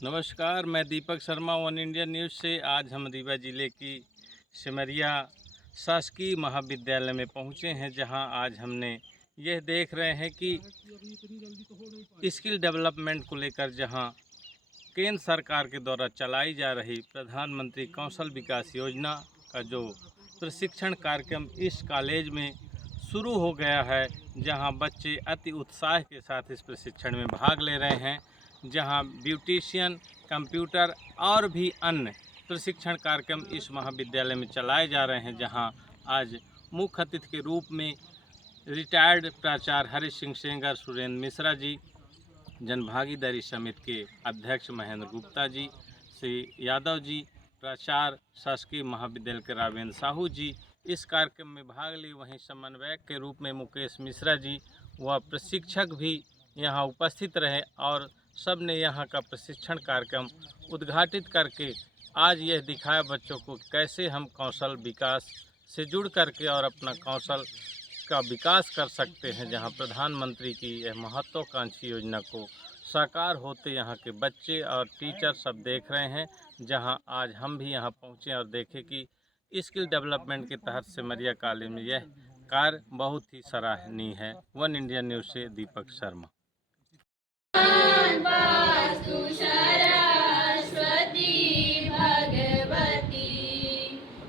नमस्कार, मैं Deepak Sharma one India news से। आज हम रीवा जिले की सिमरिया शासकीय महाविद्यालय में पहुंचे हैं, जहां आज हमने यह देख रहे हैं कि स्किल डेवलपमेंट को लेकर जहां केंद्र सरकार के द्वारा चलाई जा रही प्रधानमंत्री कौशल विकास योजना का जो प्रशिक्षण कार्यक्रम इस कॉलेज में शुरू हो गया है, जहां बच्चे अति उत्साह के साथ इस प्रशिक्षण में भाग ले रहे हैं। जहां ब्यूटिशियन, कंप्यूटर और भी अन्य प्रशिक्षण कार्यक्रम इस महाविद्यालय में चलाए जा रहे हैं। जहां आज मुख्य अतिथि के रूप में रिटायर्ड प्राचार्य हरि सिंह सेंगर, सुरेंद्र मिश्रा जी, जनभागीदारी समिति के अध्यक्ष महेंद्र गुप्ता जी, श्री यादव जी, प्राचार्य शासकीय महाविद्यालय के रावेंद्र साहू जी इस कार्यक्रम में भाग लिए। वहीं समन्वयक के रूप में मुकेश मिश्रा जी व प्रशिक्षक भी यहाँ उपस्थित रहे और सब ने यहाँ का प्रशिक्षण कार्यक्रम उद्घाटित करके आज यह दिखाया बच्चों को कैसे हम कौशल विकास से जुड़ करके और अपना कौशल का विकास कर सकते हैं। जहाँ प्रधानमंत्री की यह महत्वाकांक्षी योजना को साकार होते यहाँ के बच्चे और टीचर सब देख रहे हैं। जहाँ आज हम भी यहाँ पहुँचे और देखें कि स्किल डेवलपमेंट के तहत सिमरिया कॉलेज में यह कार्य बहुत ही सराहनीय है। वन इंडिया न्यूज़ से दीपक शर्मा। वास्तु सरस्वती भगवती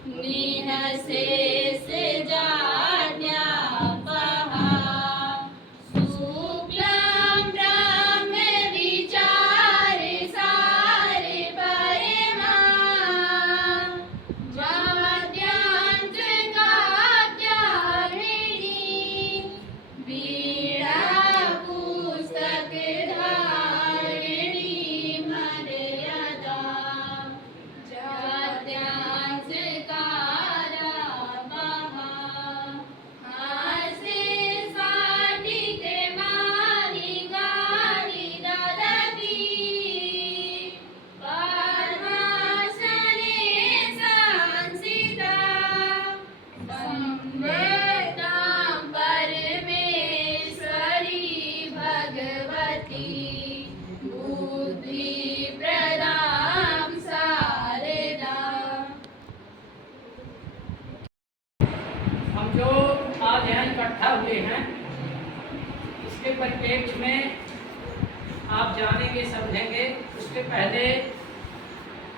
निःशेष जाड्यापहा शुक्लं ब्रह्म विचार सार परिमा जमद्यांत कात्यायनी वीणा पुस्तक हम जो आज यहाँ इकट्ठा हुए हैं, इसके परिप्रेक्ष्य में आप जानेंगे, समझेंगे। उसके पहले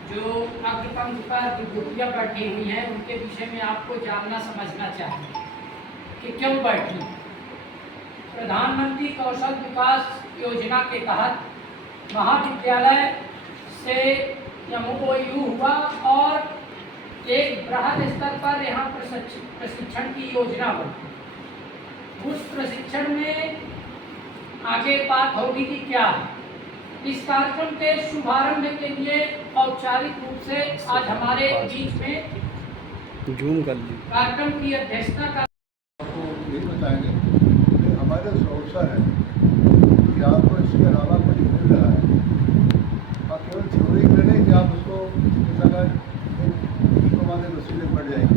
जो अग्रपंक्ति पर विभूतियाँ बैठी हुई हैं, उनके विषय में आपको जानना समझना चाहिए कि क्यों बैठी। प्रधानमंत्री कौशल विकास योजना के तहत महाविद्यालय से MOU हुआ और एक बृहद स्तर पर यहाँ प्रशिक्षण की योजना बनी। उस प्रशिक्षण में आगे बात होगी कि क्या है। इस कार्यक्रम के शुभारंभ के लिए औपचारिक रूप से आज हमारे बीच में जूम कर ली कार्यक्रम की अध्यक्षता का ये बताएंगे कि हमारे अवसर है कि आपको इसके अलावा कुछ मिल रहा है और केवल थ्योरी में नहीं कि आप उसको इस अगर हमारे वसीले बढ़ जाएंगे।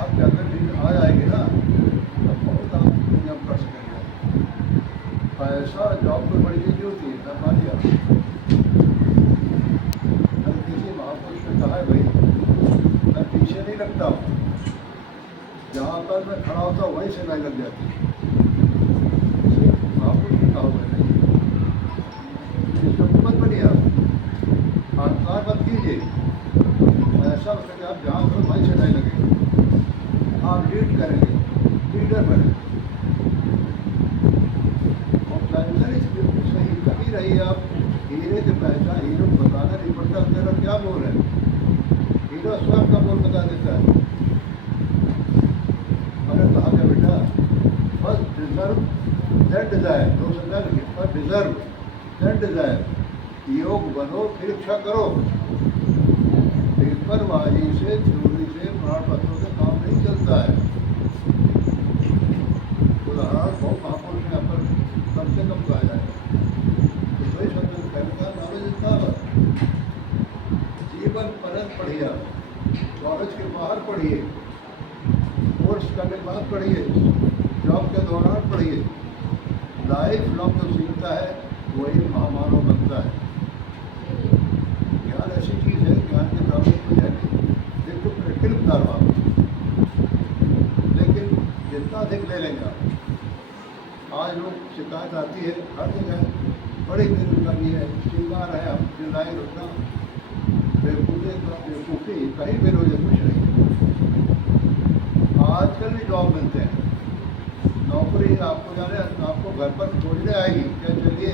आप जाकर आ जाएंगे ना तो बहुत आप दुनिया कर सकेंगे। पैसा जॉब पर बड़ी चीज होती है ना। मान लिया किसी महापुरुष ने कहा है, भाई मैं पीछे नहीं लगता हूँ, जहाँ पर मैं खड़ा होता हूँ वहीं से नहीं लग जाती। महापुरुष ने कहा हुआ नहीं, इसमें हिम्मत बढ़िया अहंकार मत कीजिए। ऐसा हो सके आप जहाँ पर वहीं से नहीं लगेंगे, आप लीड करेंगे, लीडर बनेंगे। और सही कभी रही आप हीरे की पहचान हीरो को बताना नहीं पड़ता तेरा क्या बोल है। हीरो स्वयं का बोल बता देता है। मैंने कहा कि बेटा फर्स्ट डिजर्व देन डिजायर, दो संज्ञा लिखी, फर्स्ट डिजर्व देन डिजायर। योग बनो फिर इच्छा करो। पेपरबाजी से, थ्योरी से, प्रमाण पत्रों से काम नहीं चलता है। उदाहरण बहुत महापुरुष ने पर कम से कम कहा जाए तो वही शब्द कहने का नॉलेज इतना जीवन परत पढ़िए, कॉलेज के बाहर पढ़िए, कोर्स करने के बाद पढ़िए, जॉब के दौरान पढ़िए। लाइफ लॉन्ग जो सीखता है वही महामानव बनता है। ज्ञान ऐसी चीज़ है, ज्ञान के बराबर कोई है नहीं। देखो प्रैक्टिकल बता रहा हूँ, लेकिन जितना अधिक ले लेंगे आप। आज लोग शिकायत आती है हर जगह, बड़ी बेरोजगारी है, चिल्ला रहे हम, चिल्लाए रुकना बेवकूफ़ी, कहीं बेरोजगार कुछ नहीं। आजकल भी जॉब मिलते हैं, नौकरी आपको जाने आपको घर पर छोड़ने आएगी क्या? चलिए,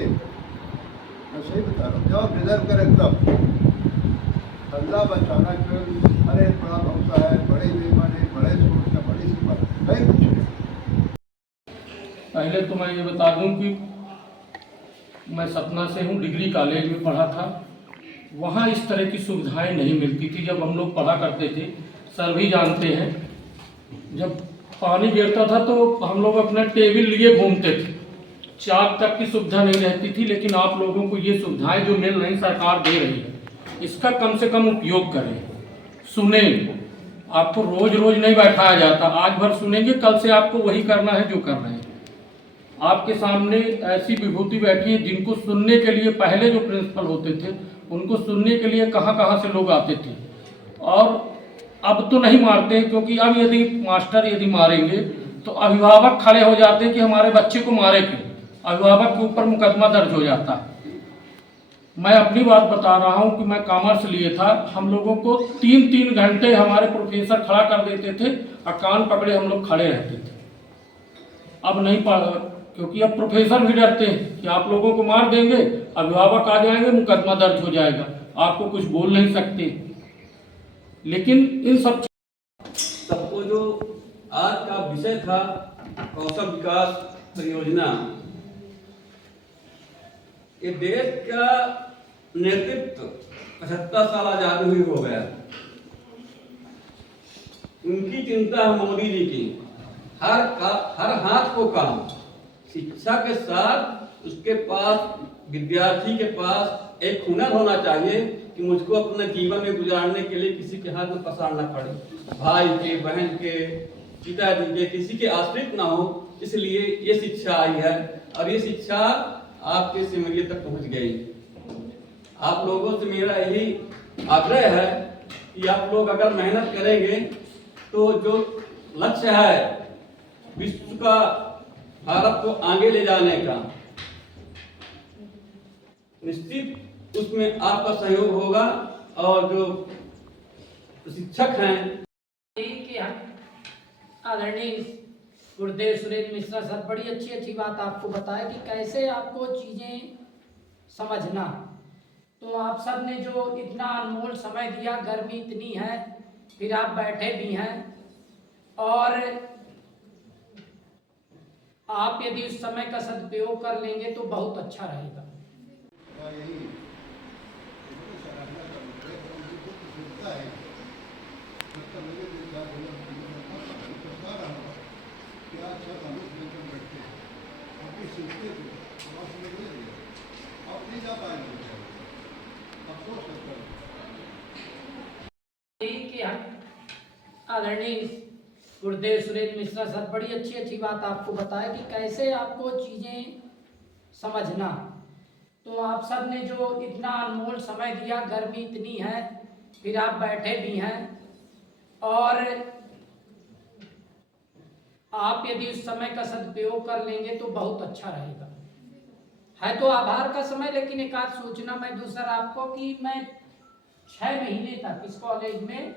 मैं सही बता रहा हूँ, जॉब रिजर्व करें तब अल्लाह बचाना। क्यों? अरे बड़ा भरोसा है, बड़े बेईमानी, बड़े सोच का, बड़ी सिफत, कहीं कुछ नहीं। पहले तो मैं ये बता दूं कि मैं सतना से हूँ, डिग्री कॉलेज में पढ़ा था। वहाँ इस तरह की सुविधाएं नहीं मिलती थी जब हम लोग पढ़ा करते थे। सर भी जानते हैं, जब पानी गिरता था तो हम लोग अपना टेबल लिए घूमते थे, चाक तक की सुविधा नहीं रहती थी। लेकिन आप लोगों को ये सुविधाएं जो मिल रही सरकार दे रही है, इसका कम से कम उपयोग करें, सुने। आपको रोज रोज नहीं बैठाया जाता, आज भर सुनेंगे, कल से आपको वही करना है जो कर रहे हैं। आपके सामने ऐसी विभूति बैठी है जिनको सुनने के लिए पहले जो प्रिंसिपल होते थे उनको सुनने के लिए कहाँ कहाँ से लोग आते थे। और अब तो नहीं मारते, क्योंकि अब यदि मास्टर यदि मारेंगे तो अभिभावक खड़े हो जाते हैं कि हमारे बच्चे को मारे क्यों। अभिभावक के ऊपर मुकदमा दर्ज हो जाता है। मैं अपनी बात बता रहा हूँ कि मैं कॉमर्स लिए था, हम लोगों को 3-3 घंटे हमारे प्रोफेसर खड़ा कर देते थे और कान पकड़े हम लोग खड़े रहते थे। अब नहीं क्योंकि अब प्रोफेसर भी डरते हैं कि आप लोगों को मार देंगे, अभिभावक आ जाएंगे, मुकदमा दर्ज हो जाएगा, आपको कुछ बोल नहीं सकते। लेकिन इन सब सबको जो आज का विषय था कौशल विकास परियोजना, ये देश का नेतृत्व 75 साल आजादी हुई हो गया। उनकी चिंता है मोदी जी की, हर हाथ को काम। शिक्षा के साथ उसके पास, विद्यार्थी के पास एक हुनर होना चाहिए कि मुझको अपने जीवन में गुजारने के लिए किसी के हाथ में पसारना पड़े, भाई के, बहन के, पिताजी के, किसी के आश्रित ना हो। इसलिए ये शिक्षा आई है और ये शिक्षा आपके सिमरिया तक पहुंच गई। आप लोगों से मेरा यही आग्रह है कि आप लोग अगर मेहनत करेंगे तो जो लक्ष्य है विश्व का, भारत को आगे ले जाने का, निश्चित उसमें आपका सहयोग होगा। और जो शिक्षक हैं कि हम आदरणीय गुरुदेव सुरेंद्र मिश्रा सर बड़ी अच्छी बात आपको बताया कि कैसे आपको चीज़ें समझना। तो आप सब ने जो इतना अनमोल समय दिया, गर्मी इतनी है, फिर आप बैठे भी हैं, और आप यदि उस समय का सदुपयोग कर लेंगे तो बहुत अच्छा रहेगा। कि हम आदरणीय गुरुदेव सुरेंद्र मिश्रा सर बड़ी अच्छी बात आपको बताया कि कैसे आपको चीज़ें समझना। तो आप सब ने जो इतना अनमोल समय दिया, गर्मी इतनी है, फिर आप बैठे भी हैं, और आप यदि उस समय का सदुपयोग कर लेंगे तो बहुत अच्छा रहेगा। है तो आभार का समय, लेकिन एक आध सूचना मैं दूं सर आपको कि मैं 6 महीने तक इस कॉलेज में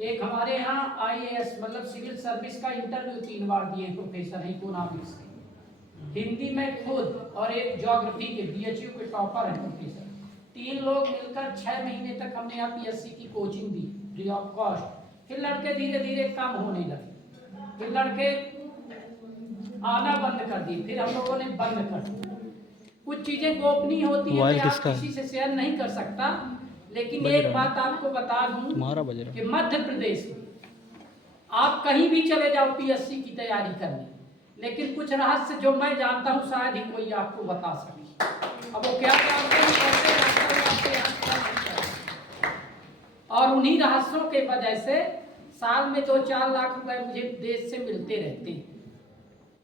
एक हमारे यहाँ IAS मतलब सिविल सर्विस का इंटरव्यू 3 बार दिए प्रोफेसर इकोनॉमिक्स के, हिंदी में खुद, और एक ज्योग्राफी के BHU के टॉपर हैं प्रोफेसर। 3 लोग मिलकर 6 महीने तक हमने यहाँ PSC की coaching the free of cost. फिर लड़के धीरे धीरे कम होने लगे, फिर लड़के आना बंद कर दिए, फिर हम लोगों ने बंद कर दिया। कुछ चीजें गोपनीय होती हैं, आप किसी से शेयर नहीं कर सकता। लेकिन एक बात आपको बता दूं कि मध्य प्रदेश में आप कहीं भी चले जाओ PSC की तैयारी करने, लेकिन कुछ रहस्य जो मैं जानता हूं शायद ही कोई आपको बता सके। अब वो क्या और उन्हीं रहस्यों के वजह से साल में 2-4 लाख रुपए मुझे देश से मिलते रहते हैं।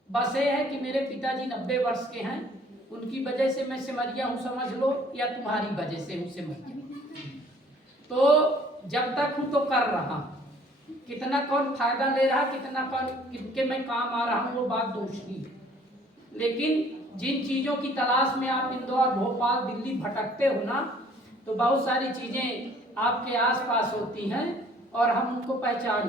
बस ये है कि मेरे पिताजी 90 वर्ष के हैं, उनकी वजह से मैं सिमरिया हूँ समझ लो, या तुम्हारी वजह से हूँ सिमरिया। तो जब तक हूँ तो कर रहा हूँ, कितना कौन फायदा ले रहा, कितना कौन किनके मैं काम आ रहा हूँ, वो बात दूसरी है। लेकिन जिन चीज़ों की तलाश में आप इंदौर, भोपाल, दिल्ली भटकते हो ना, तो बहुत सारी चीज़ें आपके आसपास होती हैं और हम उनको पहचान